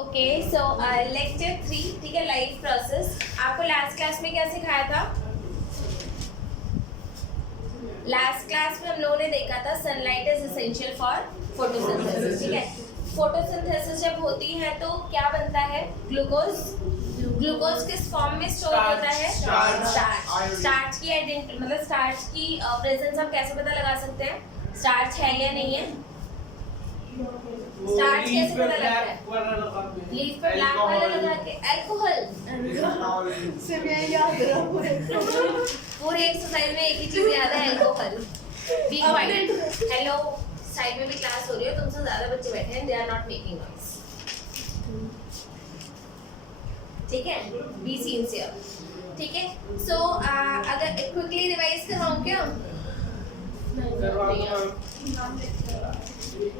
Okay so lecture 3, ठीक है, life process. आपको लास्ट क्लास में क्या सिखाया था? लास्ट क्लास में हम लोगों ने देखा था sunlight is essential for photosynthesis, ठीक है। फोटोसिंथेसिस जब होती है तो क्या बनता है? ग्लूकोज। ग्लूकोज किस फॉर्म में स्टोर होता है? स्टार्च। स्टार्च की आइडेंटिटी मतलब स्टार्च की प्रेजेंस हम कैसे पता लगा सकते हैं? स्टार्च है या नहीं है? स्टार्च कैसे पता लगता है? लीफ पर ब्लैक वाला लगा के अल्कोहल से मैं याद रहा पूरे एक्सरसाइज में एक ही चीज याद है, alcohol. Be quiet. Hello, side में भी क्लास हो रही है, तुमसे ज्यादा बच्चे बैठे हैं, they are not making noise, ठीक है। बी सिंसियर, ठीक है। सो अगर क्विकली रिवाइज करवाऊं क्या?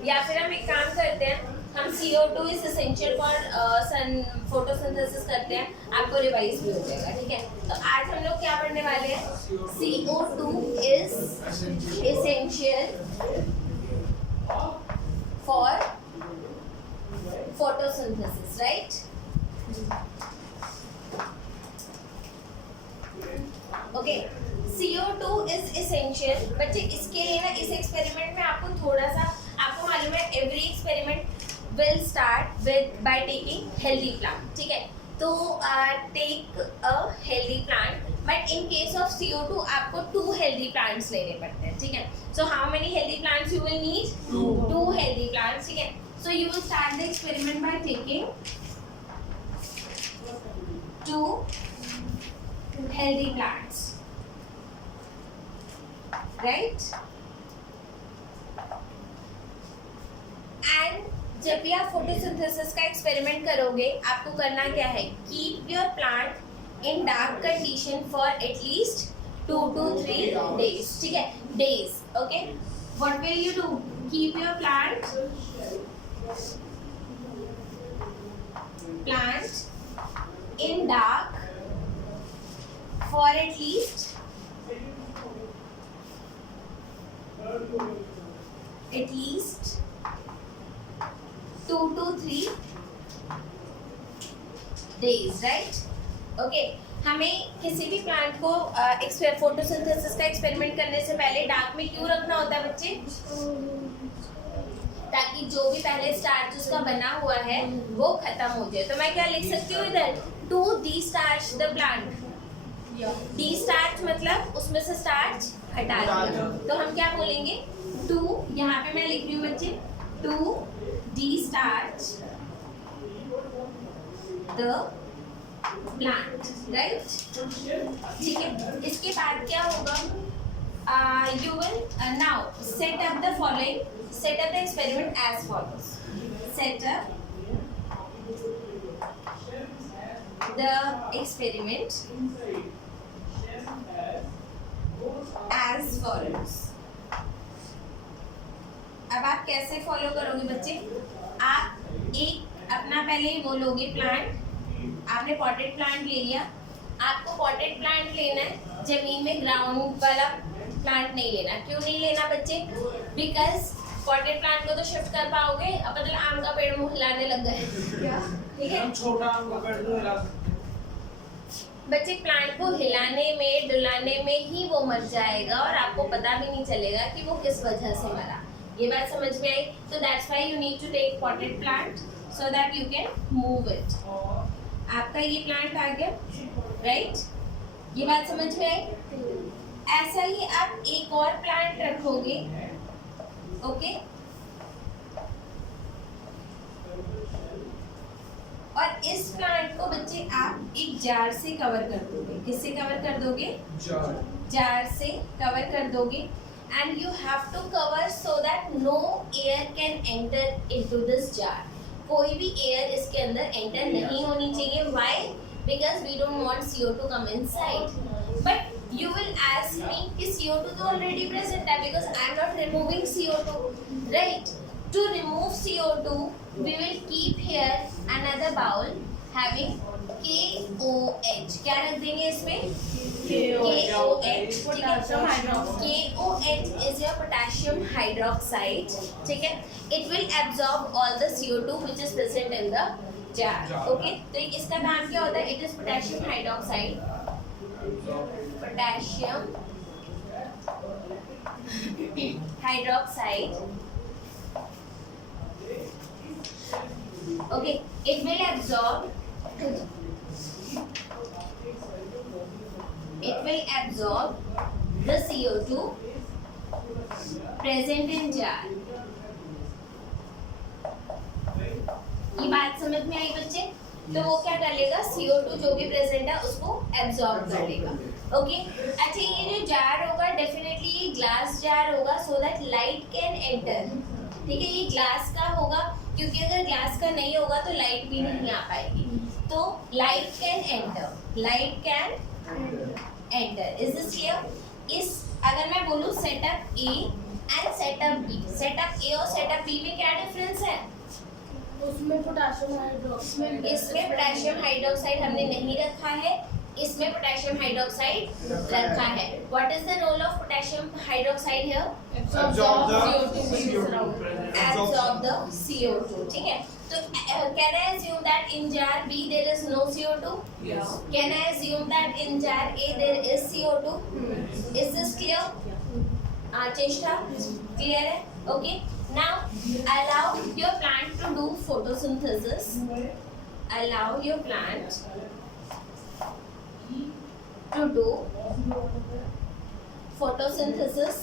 या फिर हम एक काम करते हैं, हम CO2 is essential for sun photosynthesis करते हैं, आपको रिवाइज भी हो जाएगा, ठीक है। तो आज हम लोग क्या पढ़ने वाले हैं? CO2 is essential for photosynthesis, right? Okay, CO2 is essential. बच्चे इसके लिए ना, इस एक्सपेरिमेंट में आपको थोड़ा सा, आपको मालूम है every experiment will start with by taking healthy plant, ठीक है। तो take a healthy plant, but in case of CO2 आपको 2 हेल्दी प्लांट्स लेने पड़ते हैं, ठीक है। So how many healthy plants you will need? 2 healthy plants, ठीक है। So you will start the experiment by taking 2 healthy plants, right? And जब भी आप फोटोसिंथेसिस का एक्सपेरिमेंट करोगे, आपको करना क्या है? Keep your plant in dark condition for at least 2 to 3 days, ठीक है, days, okay. What will you do? Keep your plant in dark for at least 2 to 3 days, right? Okay, हमें किसी भी प्लांट को फोटोसिंथेसिस का एक्सपेरिमेंट करने से पहले डार्क में क्यों रखना होता है बच्चे? ताकि जो भी पहले स्टार्च उसका बना हुआ है वो खत्म हो जाए। तो मैं क्या लिख सकती हूँ इधर? To de-starch the plant. De-starch मतलब उसमें से स्टार्च हटा दिया, तो हम क्या बोलेंगे? टू, यहाँ पे मैं लिख रही हूँ बच्चे, to de-starch the plant, right? ठीक है। इसके बाद क्या होगा? You will now set up the experiment as follows. Set up the experiment as follows. अब आप कैसे फॉलो करोगे बच्चे? आप एक अपना पहले वो लोगे प्लांट, आपने पॉटेड प्लांट ले लिया। आपको पॉटेड प्लांट लेना है, जमीन में ग्राउंड वाला प्लांट नहीं लेना। क्यों नहीं लेना बच्चे? बिकॉज पॉटेड प्लांट को तो शिफ्ट कर पाओगे, अब मतलब आम का पेड़ मुंह हिलाने लग गए, ठीक है। छोटा आम का पेड़ तो हिला बच्चे प्लांट को हिलाने में डुलाने में ही वो मर जाएगा और आपको पता भी नहीं चलेगा कि वो किस वजह से मरा। ये बात समझ में आई? तो that's why you need to take potted plant so that you can move it. आपका ये प्लांट आ गया, राइट? ये बात समझ में आई? ऐसा ही आप एक और प्लांट रखोगे, ओके? और इस प्लांट को बच्चे आप एक जार से कवर कर दोगे। किससे कवर कर दोगे? जार से कवर कर दोगे। And you have to cover so that no air can enter into this jar. कोई भी एयर इसके अंदर एंटर नहीं होनी चाहिए। Why? Because we don't want CO2 come inside. But you will ask me कि CO2 तो already present है because I am not removing CO2, right? To remove CO2, we will keep here another bowl having KOH. क्या रख देंगे इसमें? KOH, Potassium hydroxide. KOH is your potassium hydroxide. ठीक है, it will absorb all the CO2 which is present in the jar. Okay, तो इसका नाम क्या होता है? It is potassium hydroxide. Potassium hydroxide. Okay, it will absorb. It will absorb the CO2 present in jar. ये बात समझ में आई बच्चे? तो वो क्या कर लेगा? CO2 जो भी प्रेजेंट है उसको एब्जॉर्ब कर लेगा. ओके, अच्छा ये जो जार होगा डेफिनेटली ये ग्लास जार होगा so that light can enter. ठीक है, ये ग्लास का होगा क्योंकि अगर ग्लास का नहीं होगा तो लाइट भी नहीं आ पाएगी. तो light can enter, light can enter. Is this clear? इस अगर मैं बोलूँ setup A and setup B, setup A और सेटअप बी में क्या डिफरेंस है? उसमें पोटेशियम हाइड्रोक्साइड, इसमें पोटेशियम हाइड्रोक्साइड हमने नहीं रखा है, इसमें पोटेशियम हाइड्रोक्साइड रखा है. What is the role of potassium hydroxide here? absorb Absorb the CO2. ठीक है, तो can I assume that in jar B there is no CO2? Yes. Can I assume that in jar A there is CO2? Is this clear? चेष्टा clear है? Okay. Now allow your plant to do photosynthesis. Allow your plant to do photosynthesis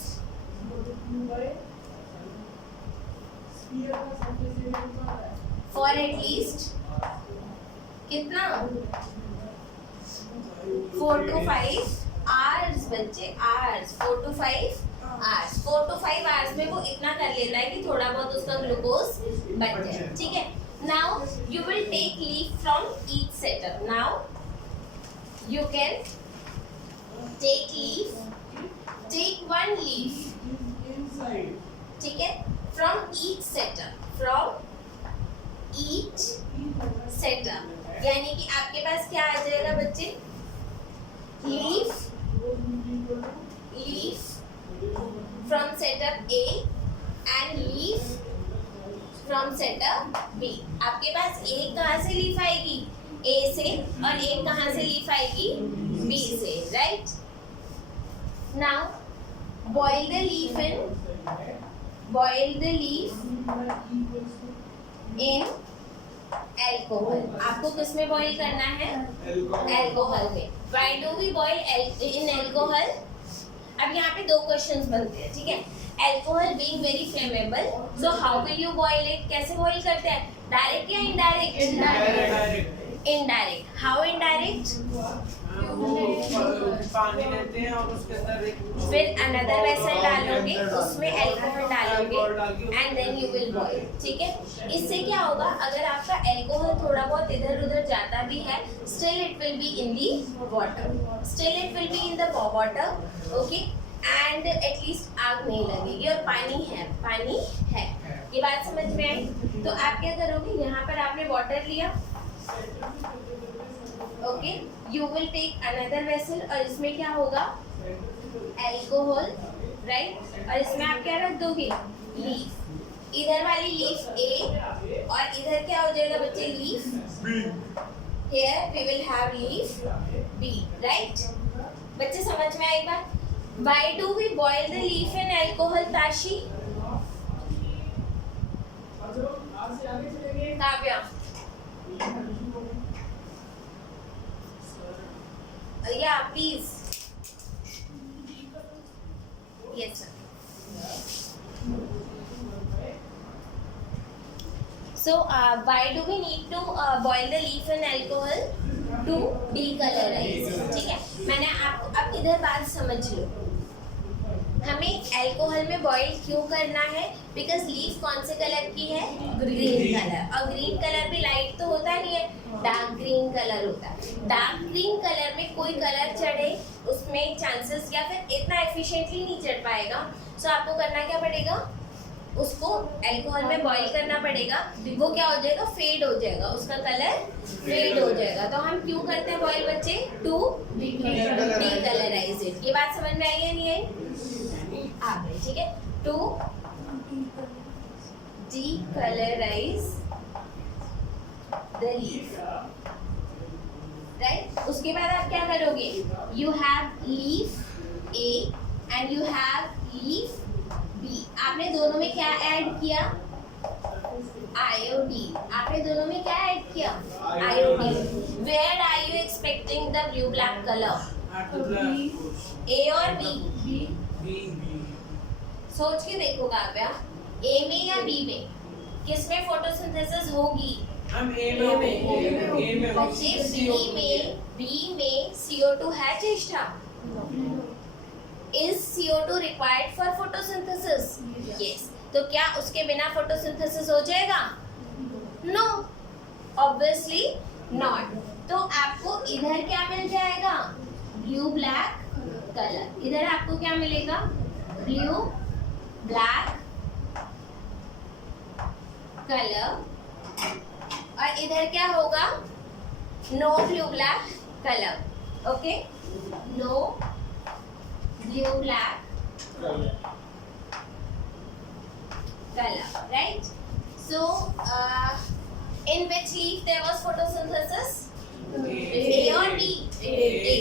for at least कितना? 4 to 5 hours बच्चे, hours 4 to 5 hours. 4 to 5 hours में वो इतना कर लेता है कि थोड़ा बहुत उसका ग्लूकोज बच जाए. ठीक है, now you will take leaf from each setup. Now you can take leaf, take one leaf. ठीक है, from each setup, from each setup. यानी कि आपके पास क्या आ जाएगा बच्चे? leaf from setup A and leaf from setup B. आपके पास एक कहाँ से लीफ आएगी? A से, और एक कहाँ से लीफ आएगी? B से, right? Now boil the leaf in alcohol. आपको किस में बॉईल करना है? अल्कोहल में. Why do we boil in alcohol? अब यहाँ पे 2 क्वेश्चंस बनते हैं. ठीक है, alcohol being very flammable, so how will you boil it? कैसे बॉईल करते हैं? डायरेक्ट या इनडायरेक्ट? इनडायरेक्ट. How indirect? पानी लेते हैं और उसके अंदर एक फिर अनदर वेसल डालोगे, उसमें अल्कोहल डालोगे and then you will boil. ठीक है, इससे क्या होगा? अगर आपका अल्कोहल थोड़ा बहुत इधर उधर जाता भी है, still it will be in the water, still it will be in the water. Okay, and at least आग नहीं लगेगी और पानी है. ये बात समझ में आई? तो आप क्या करोगे? यहाँ पर आपने वाटर लिया. Okay, you will take another vessel और इसमें क्या होगा? Alcohol, right? और इसमें आप क्या रख दोगे? लीफ. इधर वाली लीफ A और इधर क्या हो जाएगा बच्चे? Leaf B. Here we will have leaf B, right? बच्चे समझ में आई बात? Why do we boil the leaf in alcohol, Tashi? Kavya. Yeah, please. Yes, sir. So, why do we need to boil the leaf in alcohol? To decolorize. ठीक है, मैंने आपको अब इधर बात समझ लो. हमें अल्कोहल में बॉईल क्यों करना है? बिकॉज लीफ कौन से कलर की है? Green colour. और ग्रीन कलर भी लाइट तो होता नहीं है, डार्क ग्रीन कलर होता है. डार्क ग्रीन कलर में कोई कलर चढ़े उसमें चांसेस या फिर इतना एफिशिएंटली नहीं चढ़ पाएगा. सो आपको करना क्या पड़ेगा? उसको अल्कोहल में बॉईल करना पड़ेगा, वो क्या हो जाएगा, फेड हो जाएगा, उसका कलर फेड हो जाएगा। तो हम क्यों करते हैं बॉईल बच्चे, टू डीकलराइज इट। ये बात समझ में आई है नहीं आई, आ गई, ठीक है। To decolourise the leaf, right. उसके बाद आप क्या करोगे, you have leaf A and you have leaf B. आपने दोनों में क्या ऐड किया, आयोडीन। आपने दोनों में क्या ऐड किया, iodine. Where are you expecting the blue black colour, A और बी, सोच के देखो काव्या, ए में या बी में, किस में फोटोसिंथेसिस होगी, बच्चे बी में CO2 है चेष्टा। Is CO2 required for photosynthesis? Yes. तो क्या उसके बिना फोटोसिंथेसिस हो जाएगा, No, obviously not. तो आपको इधर क्या मिल जाएगा, ब्लू ब्लैक कलर। इधर आपको क्या मिलेगा, ब्लू ब्लैक कलर, और इधर क्या होगा, no blue black colour. Okay, no blue black color, right? So in which leaf there was photosynthesis, A or B, A,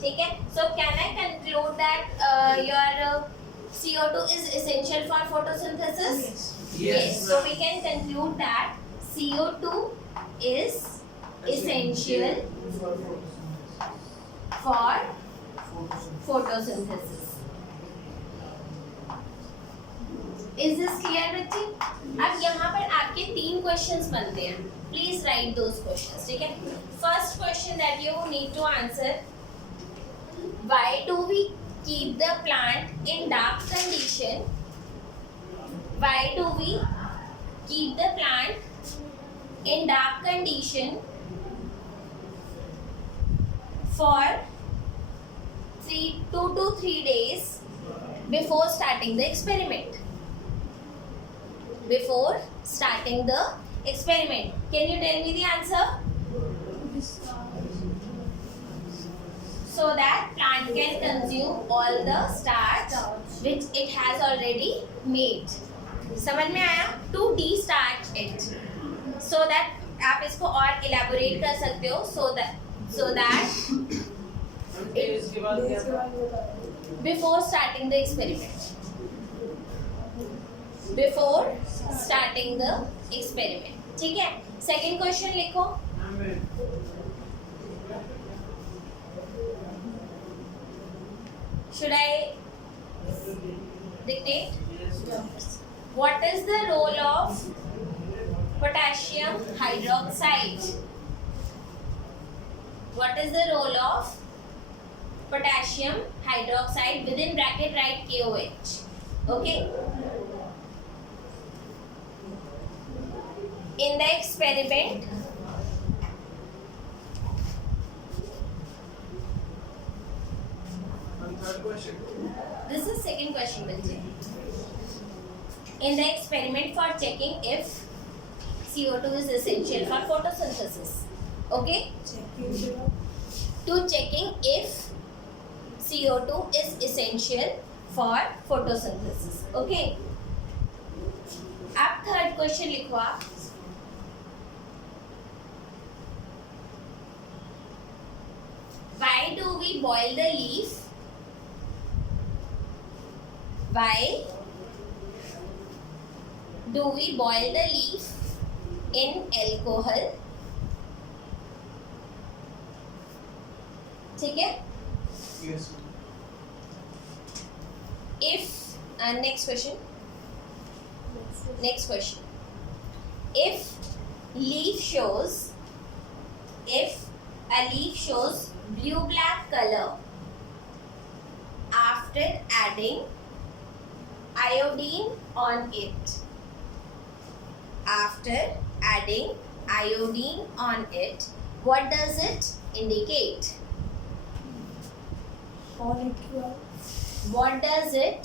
ठीक है। So can I conclude that your CO2 is essential for photosynthesis? Yes. So we can conclude that CO2 is essential for photosynthesis. Is this clear बच्चे? अब यहाँ पर आपके 3 questions बनते हैं, please right those questions, ठीक है। First question that you need to answer, why do we keep the plant in dark condition, why do we keep the plant in dark condition for 2 to 3 days before starting the experiment. Before starting the experiment, can you tell me the answer? So that plant can consume all the starch which it has already made. समझ में आया? To de-starch it, so that आप इसको और elaborate कर सकते हो, so that before starting the experiment, before starting the experiment, ठीक है। सेकेंड क्वेश्चन लिखो, should I dictate? What is the role of potassium hydroxide? What is the role of potassium hydroxide, within bracket write KOH, okay? In the experiment, this is second question बच्चे। In the experiment for checking if CO2 is essential for photosynthesis, okay? To checking if CO2 is essential for photosynthesis, okay? अब third question लिखो आप, why do we boil the leaf? Why do we boil the leaf in alcohol? ठीक है। Yes. If next question. If a leaf shows blue black color after adding iodine on it, what does it indicate? What does it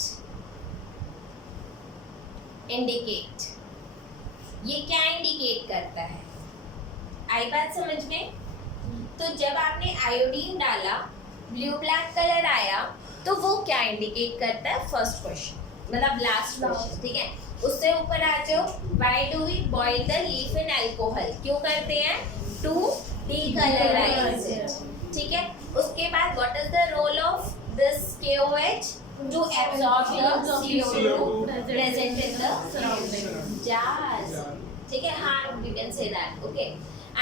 indicate, ये क्या indicate करता है? आई बात समझ में? तो जब आपने आयोडीन डाला, ब्लू ब्लैक कलर आया, तो वो क्या इंडिकेट करता है? फर्स्ट क्वेश्चन, मतलब लास्ट क्वेश्चन, ठीक है। उससे ऊपर आ जाओ, why do we boil the leaf in alcohol? क्यों करते हैं? टू डीकलराइज इट, ठीक है। उसके बाद what is the role of this KOH? To absorb the CO2 present in the jars, ठीक है। हाँ, we can say that, okay.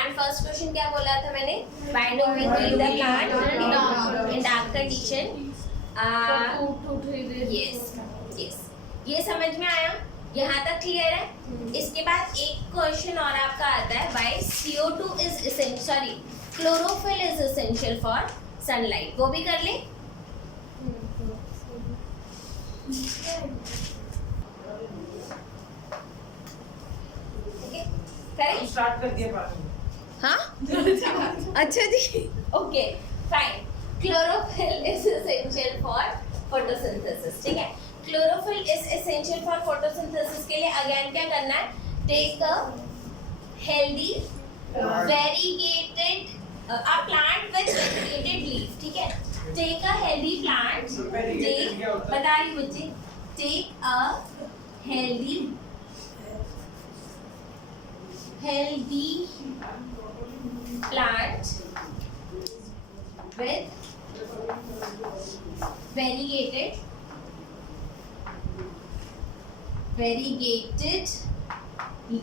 And first question क्या बोला था मैंने? Why do we keep the plant in dark condition? 2 to 3 days. Yes. ये समझ में आया? यहाँ तक क्लियर है? इसके बाद एक क्वेश्चन और आपका आता है, why CO2 is essential, sorry, chlorophyll is essential for sunlight. वो भी कर ले? करें? स्टार्ट कर दिया पानी। हाँ? अच्छा जी, okay fine. Chlorophyll is essential for photosynthesis, ठीक है। Chlorophyll is essential for photosynthesis के लिए अगेन क्या करना है? Take a healthy variegated plant with variegated leaf, ठीक है। टेक अ हेल्दी प्लांट, बता रही बच्चे, take a healthy plant with variegated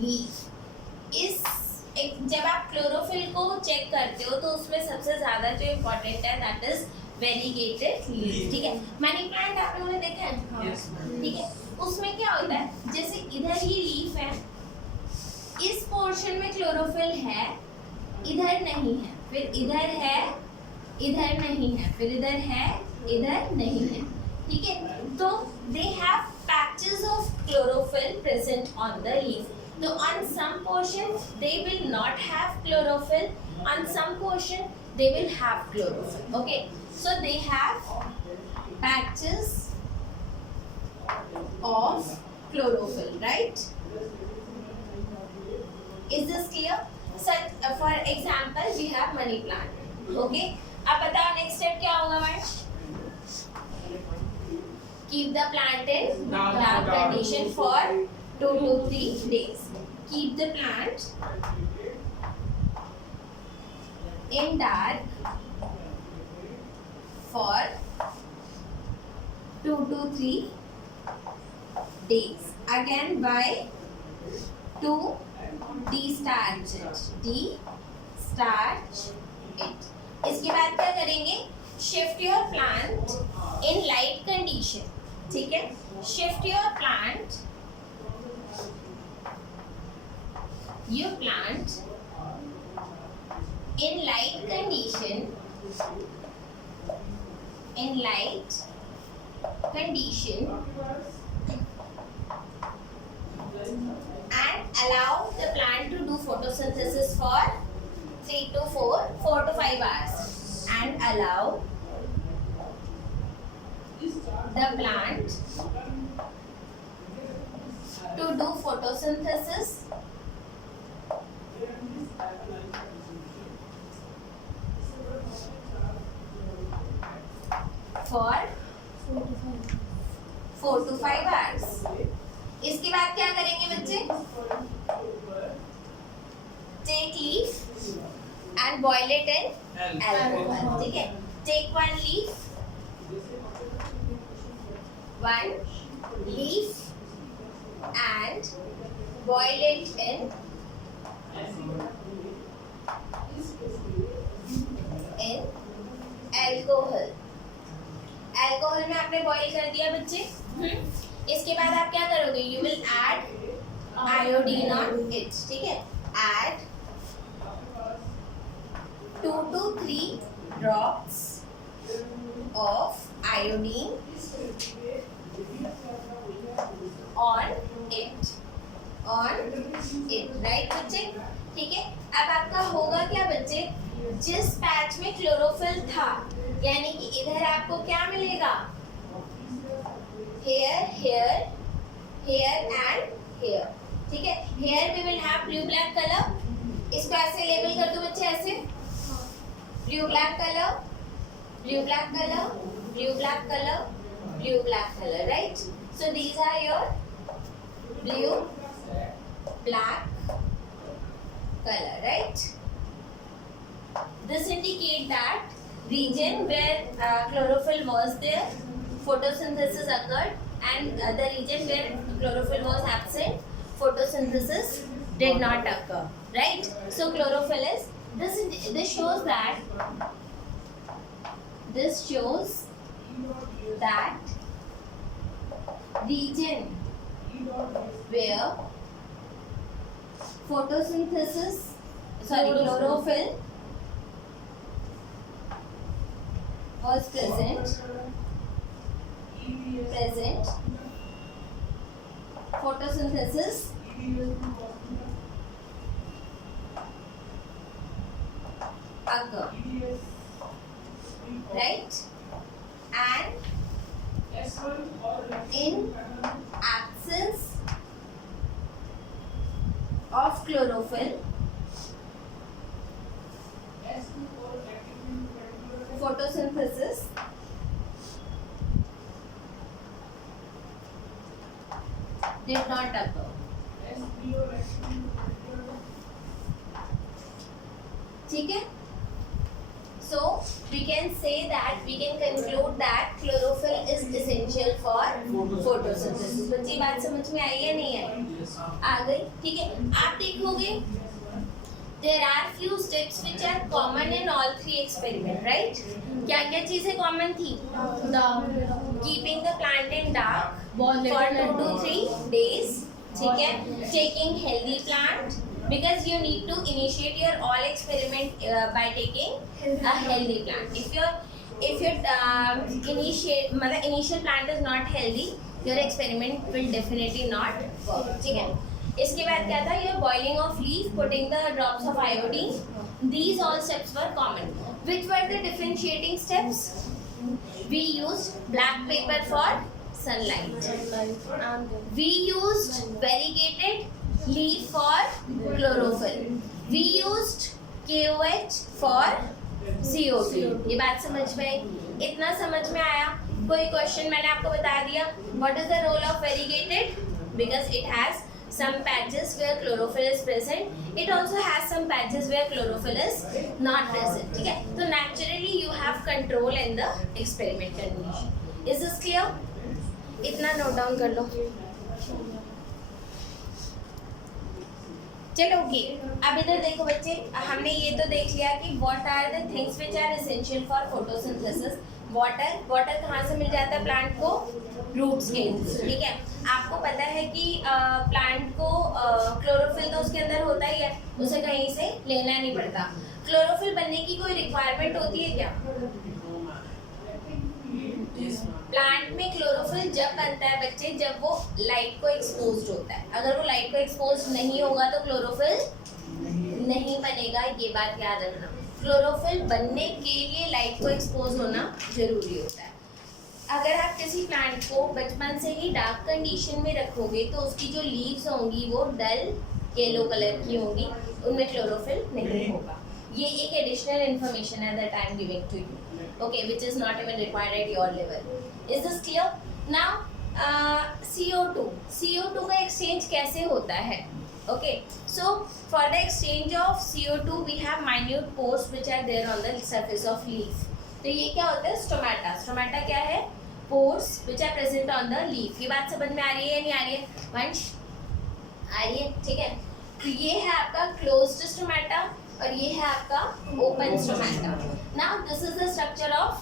leaf. इस जब आप क्लोरोफिल को चेक करते हो तो उसमें सबसे ज्यादा जो इम्पोर्टेंट है दैट इज वेरीगेटेड लीफ, ठीक है। मनी प्लांट आप लोगों ने देखा है? ठीक है। उसमें क्या होता है, जैसे इधर ये लीफ है, इस पोर्शन में क्लोरोफिल है, इधर नहीं है, फिर इधर है, इधर नहीं है, फिर इधर है, इधर नहीं है, ठीक है। तो they have patches of chlorophyll present on the leaf. So on some portion they will not have chlorophyll, on some portion they will have chlorophyll. Okay, so they have patches of chlorophyll, right? Is this clear? Such for example we have money plant. Okay, अब बताओ next step क्या होगा ma'am? Keep the plant in dark condition for 2 to 3 days. Keep the plant in dark for 2 to 3 days. Again, why? To de-starch it. De-starch it. इसके बाद क्या करेंगे? Shift your plant in light condition. ठीक है? Shift your plant. You plant in light condition. In light condition. And allow the plant to do photosynthesis for 4 to 5 hours. And allow the plant to do photosynthesis for 4 to 5 hours. इसके बाद क्या करेंगे बच्चे? Take leaf and boil it in alcohol. ठीक है? Take one leaf and boil it in alcohol. Alcohol में आपने boil कर दिया बच्चे. इसके बाद आप क्या करोगे? You will add iodine on it. ठीक है? Add 2 to 3 drops of iodine on it. Right बच्चे? ठीक है. अब आपका होगा क्या बच्चे? जिस पैच में क्लोरोफिल था, यानी कि इधर आपको क्या मिलेगा? हेयर हेयर एंड हेयर, ठीक है। Here we will have blue black colour, इसको ऐसे लेबल कर दो बच्चे, ऐसे blue black colour, blue black colour, blue black colour, blue black colour, right. So these are your blue black color, right? This indicate that region where chlorophyll was there, photosynthesis occurred, and the region where chlorophyll was absent, photosynthesis did not occur, right? So chlorophyll is this shows that region where chlorophyll was present, photosynthesis occur, right? And in absence of chlorophyll, photosynthesis did not occur. ठीक है? So we can say that we can conclude that chlorophyll is essential for photosynthesis. बच्ची बात समझ में आई है नहीं है? आ गई, ठीक है। आप देखोगे there are few steps which are common in all three experiment, right? क्या क्या चीजें common थी? Keeping the plant in dark for 2 to 3 days, ठीक है। Taking healthy plant, because you need to initiate your all experiment by taking a healthy plant. If your initial plant is not healthy, your experiment will definitely not work, ठीक है। इसके बाद क्या था? Your boiling of leaf, putting the drops of iodine. These all steps were common. Which were the differentiating steps? We used black paper for sunlight. We used variegated leaf for chlorophyll. We used KOH for CO2. ये बात समझ में आई? इतना समझ में आया? कोई question मैंने आपको बता दिया. What is the role of variegated? Because it has some patches where chlorophyll is present. It also has some patches where chlorophyll is not present. ठीक है? तो naturally you have control in the experiment condition. Is this clear? इतना note down कर लो. चलो okay, अब इधर देखो बच्चे, हमने ये तो देख लिया कि what are the things which are essential for photosynthesis. Water कहाँ से मिल जाता है प्लांट को? रूट्स के, ठीक है। आपको पता है कि प्लांट को क्लोरोफिल तो उसके अंदर होता ही है, उसे कहीं से लेना नहीं पड़ता। क्लोरोफिल बनने की कोई रिक्वायरमेंट होती है क्या? प्लांट में क्लोरोफिल जब बनता है बच्चे, जब वो लाइट को एक्सपोज्ड होता है। अगर वो लाइट को एक्सपोज्ड नहीं होगा तो क्लोरोफिल नहीं बनेगा, ये बात याद रखना। क्लोरोफिल बनने के लिए लाइट को एक्सपोज होना जरूरी होता है। अगर आप किसी प्लांट को बचपन से ही डार्क कंडीशन में रखोगे तो उसकी जो लीव्स होंगी वो डल येलो कलर की होंगी, उनमें क्लोरोफिल नहीं होगा। ये एक एडिशनल इन्फॉर्मेशन है that I am giving to you, okay, which is not even required at your level. Is this clear? Now CO2 का exchange कैसे होता है? Okay, so for the exchange of CO2 we have minute pores which are there on the surface of leaf. तो ये क्या होता है? Stomata क्या है? pores which are present on the leaf. ये बात समझ में आ रही है या नहीं आ रही है? वंश आ रही है, ठीक है। तो ये है आपका closed stomata और ये है आपका open stomata. Now this is the structure of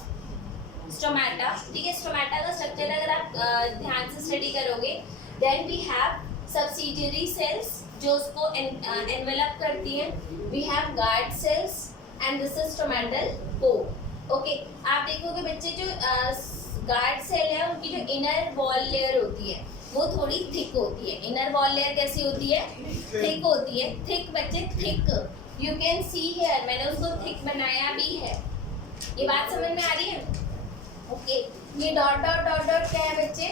stomata, ठीक है। स्टोमेटा का स्ट्रक्चर अगर आप ध्यान से स्टडी करोगे, then we have subsidiary cells जो उसको एनवेलप करती हैं, we have guard cells and this is stomatal pore. Okay, आप देखोगे बच्चे जो गार्ड सेल है उनकी जो इनर वॉल लेयर होती है वो थोड़ी थिक होती है। इनर वॉल लेयर कैसी होती है? थिक होती है। थिक बच्चे, thick you can see here, मैंने उसको थिक बनाया भी है। ये बात समझ में आ रही है? ओके, ये डॉट डॉट डॉट डॉट क्या है बच्चे?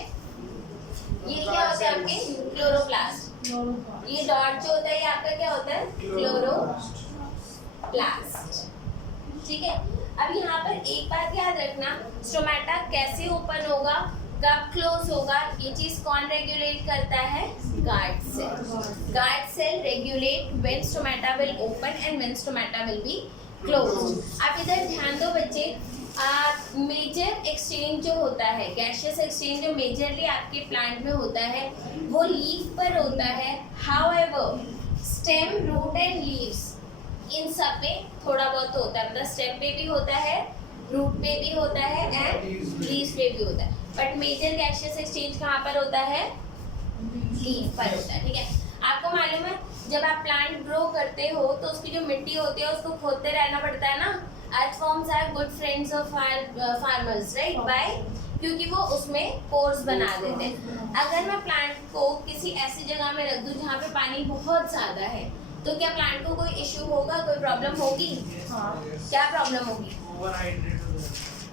ये क्या होता है आपके क्लोरोप्लास्ट। ये डॉट जो होता है ये आपका क्या होता है क्लोरोप्लास्ट। ठीक है, अब यहाँ पर एक बात याद रखना, स्टोमेटा कैसे ओपन होगा, कब क्लोज होगा, ये चीज कौन रेगुलेट करता है, guard cell. Guard cell regulate when stomata will open and when stomata will be closed. आप इधर ध्यान दो बच्चे, मेजर एक्सचेंज जो होता है, गैशियस एक्सचेंज जो मेजरली आपके प्लांट में होता है वो लीफ पर होता है। However stem, root and leaves इन सब पे थोड़ा बहुत होता है, मतलब स्टेम पे भी होता है, रूट पे भी होता है एंड लीव्स पे भी होता है। बट मेजर गैशियस एक्सचेंज कहाँ पर होता है, लीफ पर होता है। ठीक है, आपको मालूम है जब आप प्लांट ग्रो करते हो तो उसकी जो मिट्टी होती है उसको खोदते रहना पड़ता है ना। earthworms are good friends of farmers, right? Why? क्योंकि वो उसमें पोर्स बना देते हैं। अगर मैं प्लांट को किसी ऐसी जगह में रख दूं जहाँ पे पानी बहुत ज़्यादा है तो क्या प्लांट को कोई इश्यू होगा, कोई प्रॉब्लम होगी? क्या प्रॉब्लम होगी?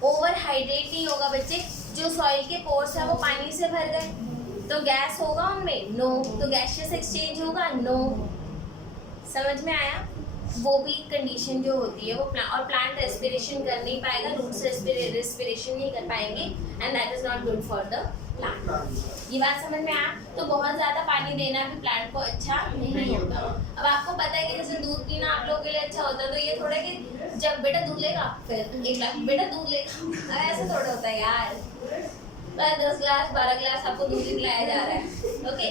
ओवर हाइड्रेट नहीं होगा बच्चे, जो सॉइल के पोर्स है वो पानी से भर गए तो गैस होगा उनमें, नो। तो गैशियस एक्सचेंज होगा, नो। समझ में आया? वो भी कंडीशन जो होती है वो प्लांट रेस्पिरेशन कर नहीं पाएगा, रूट्स रेस्पिरेशन नहीं कर पाएंगे and that is not good for the plant. ये बात समझ में आया? तो बहुत ज़्यादा पानी देना भी प्लांट को अच्छा नहीं होता। अब आपको पता है कि जैसे दूध पीना आप लोगों के लिए अच्छा होता है, तो ये थोड़ा कि जब बेटा दूध लेगा फिर 1 ग्लास, बेटा दूध लेगा, ऐसे थोड़ा होता है यार। 10 ग्लास 12 ग्लास आपको दूध पिलाया जा रहा है। Okay,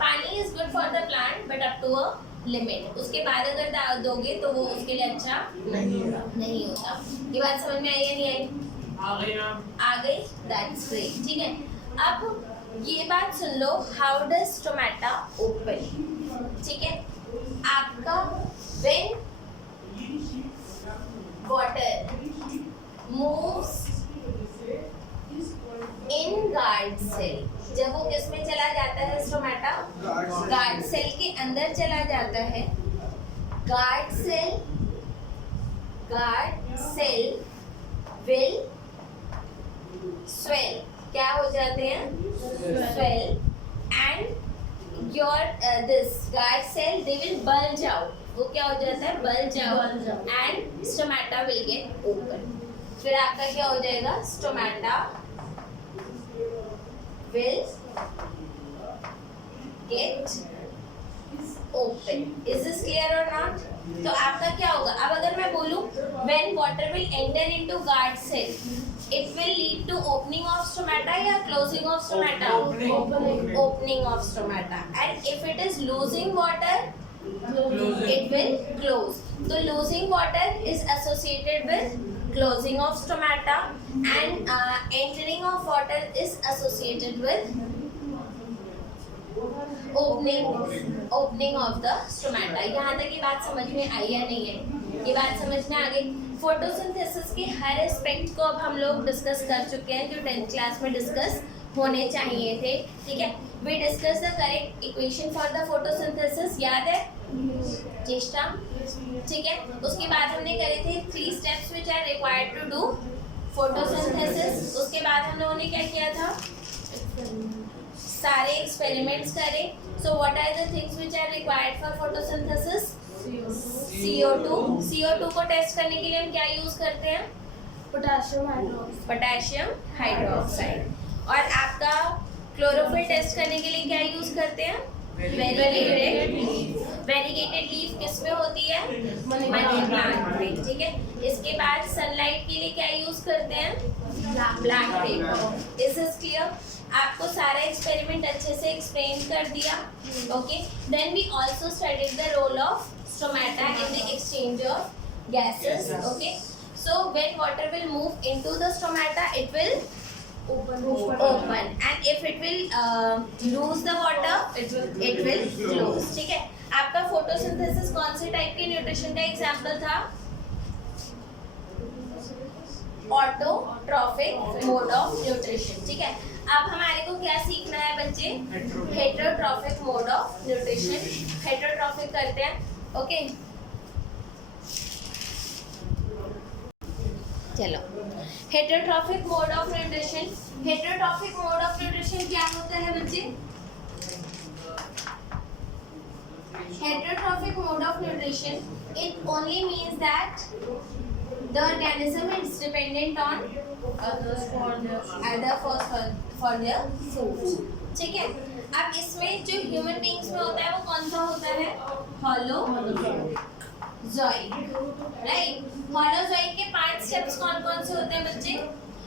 pani is good for the plant but up to a limit. उसके बाद अगर दोगे तो वो उसके लिए अच्छा नहीं होता। ये बात समझ में आई या नहीं आई? आ गई, दैट्स ग्रेट। ठीक है, अब ये बात सुन लो, हाउ डज स्टोमेटा ओपन। ठीक है, आपका when water moves in guard cell, जब वो किस में चला जाता है स्टोमेटा, गार्ड सेल के अंदर चला जाता है। गार्ड सेल विल स्वेल, क्या हो जाते हैं, swell and your this guard cell they will bulge out, वो क्या हो जाता है, bulge out and stomata will get open. फिर आपका क्या हो जाएगा, stomata will get open. Is this clear or not? तो आपका क्या होगा, अब अगर मैं बोलूं when water will enter into guard cell, it will lead to opening of stomata या closing of stomata? Opening of stomata. And if it is losing water, it will close. So losing water is associated with closing of stomata and entering of water is associated with opening of the stomata। यहाँ तक ये बात समझ में आई या नहीं है? ये बात समझ में आ गई? फोटोसिंथेसिस के हर एस्पेक्ट को अब हम लोग डिस्कस कर चुके हैं जो 10th क्लास में डिस्कस होने चाहिए थे। ठीक है, we discuss the correct equation for the photosynthesis, याद है चेष्टा? ठीक है, उसके बाद हमने करे थे 3 steps which are required to do photosynthesis. उसके बाद हम लोगों ने क्या किया था, सारे एक्सपेरिमेंट्स करे। So what are the things which are required for photosynthesis? CO2 को टेस्ट करने के लिए हम क्या यूज करते हैं, पोटेशियम हाइड्रोक्साइड। और आपका क्लोरोफिल टेस्ट करने के लिए क्या यूज करते हैं, वेरीगेटेड लीफ किस में होती है, मनी प्लांट में। ठीक है, इसके बाद सनलाइट के लिए क्या यूज करते हैं, black paper. Is this clear? आपको सारा एक्सपेरिमेंट अच्छे से एक्सप्लेन कर दिया। Okay, then we also studied the role of stomata in the exchange of gases. Okay, so when water will move into the stomata, it will open and if it will lose the water, it will close. ठीक है, आपका photosynthesis कौन से type के nutrition का example था, autotrophic mode of nutrition. ठीक है, अब हमारे को क्या सीखना है बच्चे, heterotrophic mode of nutrition. Heterotrophic करते हैं। ओके, चलो heterotrophic mode of nutrition, heterotrophic mode of nutrition क्या होता है बच्चे? Heterotrophic mode of nutrition, it only means that the organism is dependent on others for their for their food. ठीक है, अब इसमें जो ह्यूमन बींग्स में होता है वो कौन सा होता है? Holozoic, right. होलोजोइक के 5 स्टेप्स कौन कौन से होते हैं बच्चे?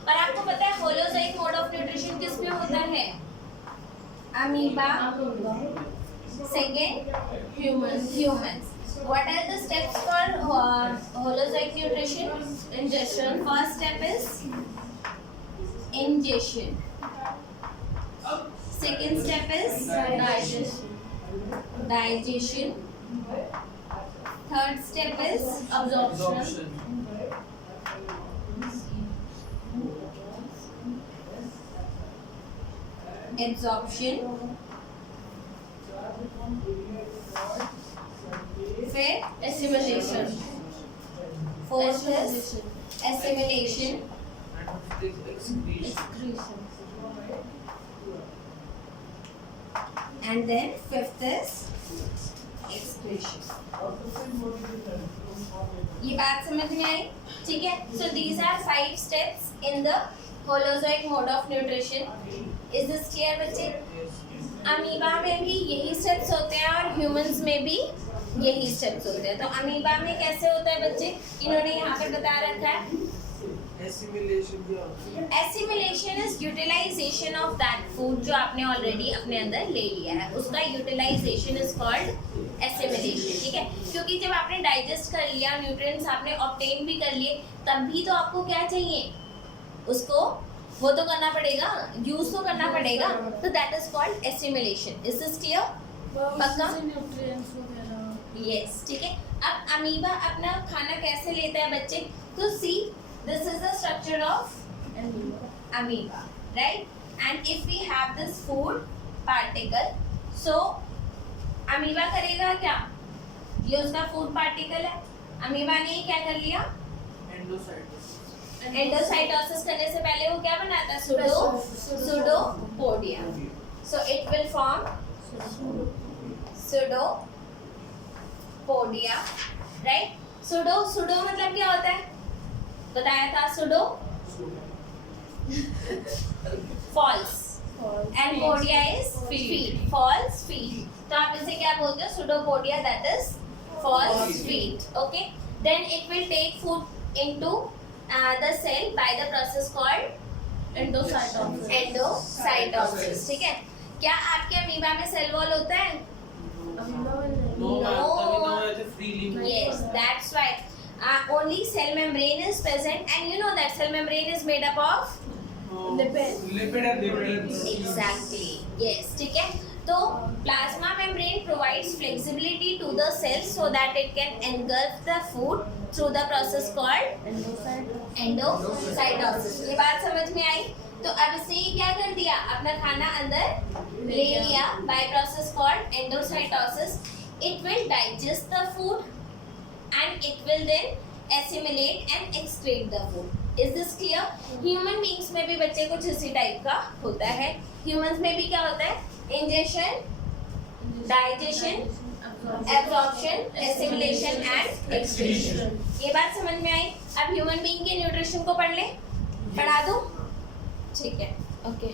और आपको पता है होलोजोइक मोड ऑफ न्यूट्रिशन किस में होता है? Amoeba, second humans. What are the steps for holozoic nutrition? ingestion, First step is ingestion. Second step is digestion. Third step is absorption, absorption. फिर assimilation, fourth is assimilation. excretion, And then fifth is excretion. ये बात समझ में आई? ठीक है, so these are 5 steps in the holozoic mode of nutrition. Is this clear बच्चे? Amoeba में भी यही स्टेप्स होते हैं और ह्यूमंस में भी यही स्टेप्स होते हैं। तो अमीबा में कैसे होता है बच्चे? इन्होंने यहाँ पे बता रखा है assimilation is utilization of that food जो आपने ऑलरेडी अपने अंदर ले लिया है, उसका यूटिलाइजेशन इज कॉल्ड एसिमिलेशन। ठीक है, क्योंकि जब आपने डाइजेस्ट कर लिया, न्यूट्रिएंट्स आपने ऑब्टेन भी कर लिए, तब भी तो आपको क्या चाहिए? उसको वो तो करना पड़ेगा, यूज तो करना पड़ेगा, तो that is called assimilation. Is this clear? पक्का? nutrients वगैरह। यस, ठीक है। अब अमीबा अपना खाना कैसे लेता है बच्चे? तो see, this is the structure of amoeba, right? And if we have this food particle, so amoeba करेगा क्या? ये उसका फूड पार्टिकल है, अमीबा ने क्या कर लिया? एंडोसाइटोसिस करने से पहले वो क्या बनाता है? Pseudopodia. So it will form pseudopodia, right? Pseudo मतलब क्या होता है? बताया था pseudo false and podia is feet, false feet. तो आप इसे क्या बोलते हो? pseudopodia, that is false feet. Okay, then it will take food into the cell by the process called endocytosis. ठीक है, क्या आपके अमीबा में सेल वॉल होता है? Yes, that's why only cell membrane is present, and you know that cell membrane is made up of lipid and proteins. exactly, yes, ठीक है। तो plasma membrane provides flexibility to the cells so that it can engulf the food through the process called endocytosis. ये बात समझ में आई? तो अब इसने ये क्या कर दिया? अपना खाना अंदर ले लिया by process called endocytosis. It will digest the food and it will then assimilate and excrete the food. Is this clear? Human beings में भी बच्चे कुछ इसी टाइप का होता है। Humans में भी क्या होता है? Ingestion, digestion, absorption, assimilation and excretion. ये बात समझ में आई? अब ह्यूमन बीइंग के न्यूट्रिशन को पढ़ ले, पढ़ा दूं? ठीक है, ओके।